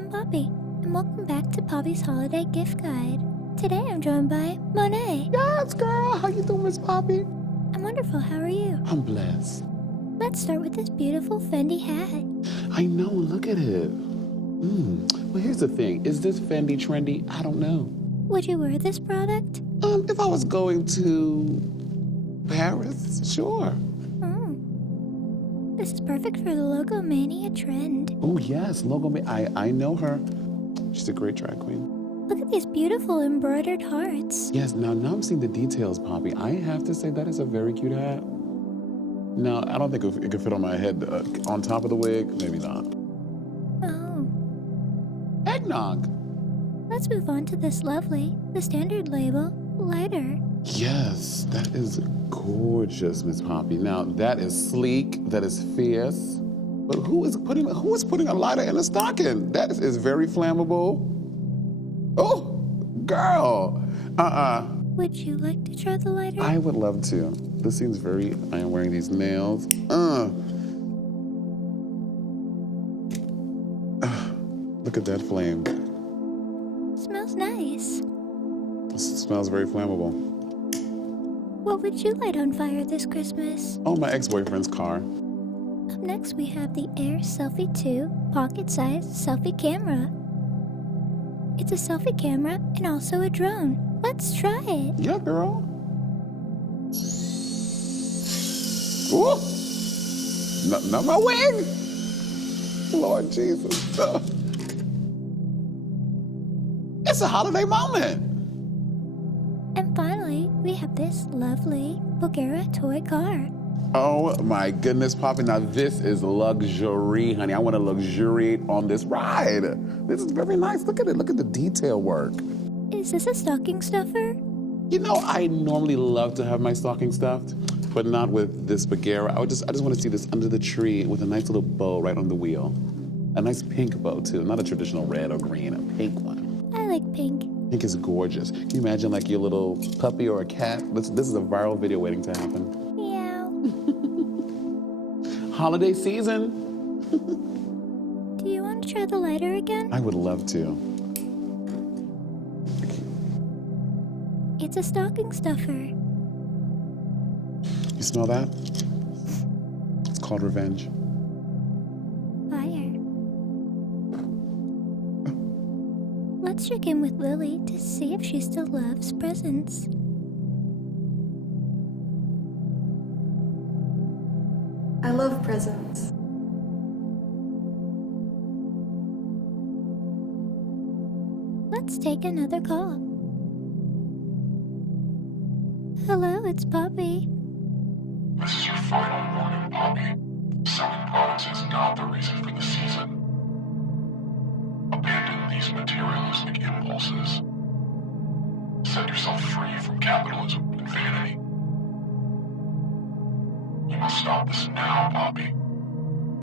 I'm Poppy, and welcome back to Poppy's Holiday Gift Guide. Today I'm joined by Monét. Yes, girl. How you doing, Miss Poppy? I'm wonderful. How are you? I'm blessed. Let's start with this beautiful Fendi hat. I know. Look at it. Well, here's the thing. Is this Fendi trendy? I don't know. Would you wear this product? If I was going to Paris, sure. This is perfect for the Logomania trend. Oh, yes. I know her. She's a great drag queen. Look at these beautiful embroidered hearts. Yes, now I'm seeing the details, Poppy. I have to say that is a very cute hat. Now, I don't think it could fit on my head on top of the wig. Maybe not. Oh. Eggnog. Let's move on to this lovely, the standard label, lighter. Yes, that is gorgeous, Miss Poppy. Now, that is sleek, that is fierce. But who is putting a lighter in a stocking? That is very flammable. Oh, girl. Would you like to try the lighter? I would love to. This seems very, I am wearing these nails. Look at that flame. Smells nice. It smells very flammable. What would you light on fire this Christmas? Oh, my ex-boyfriend's car. Up next we have the Air Selfie 2 pocket-sized selfie camera. It's a selfie camera and also a drone. Let's try it. Yeah, girl. Ooh! Not my wig! Lord Jesus. It's a holiday moment. And finally, we have this lovely Bulgara toy car. Oh my goodness, Poppy. Now this is luxury, honey. I want to luxuriate on this ride. This is very nice. Look at it. Look at the detail work. Is this a stocking stuffer? You know, I normally love to have my stocking stuffed, but not with this Bulgara. I just want to see this under the tree with a nice little bow right on the wheel. A nice pink bow, too. Not a traditional red or green, a pink one. I like pink. Pink is gorgeous. Can you imagine like your little puppy or a cat? This is a viral video waiting to happen. Meow. Holiday season. Do you want to try the lighter again? I would love to. It's a stocking stuffer. You smell that? It's called revenge. Fire. Let's check in with Lily to see if she still loves presents. I love presents. Let's take another call. Hello, it's Poppy. This is your final warning, Poppy. Selling products is not the reason for the season. Abandon these materialistic impulses. Set yourself free from capitalism and vanity. You must stop this now, Poppy.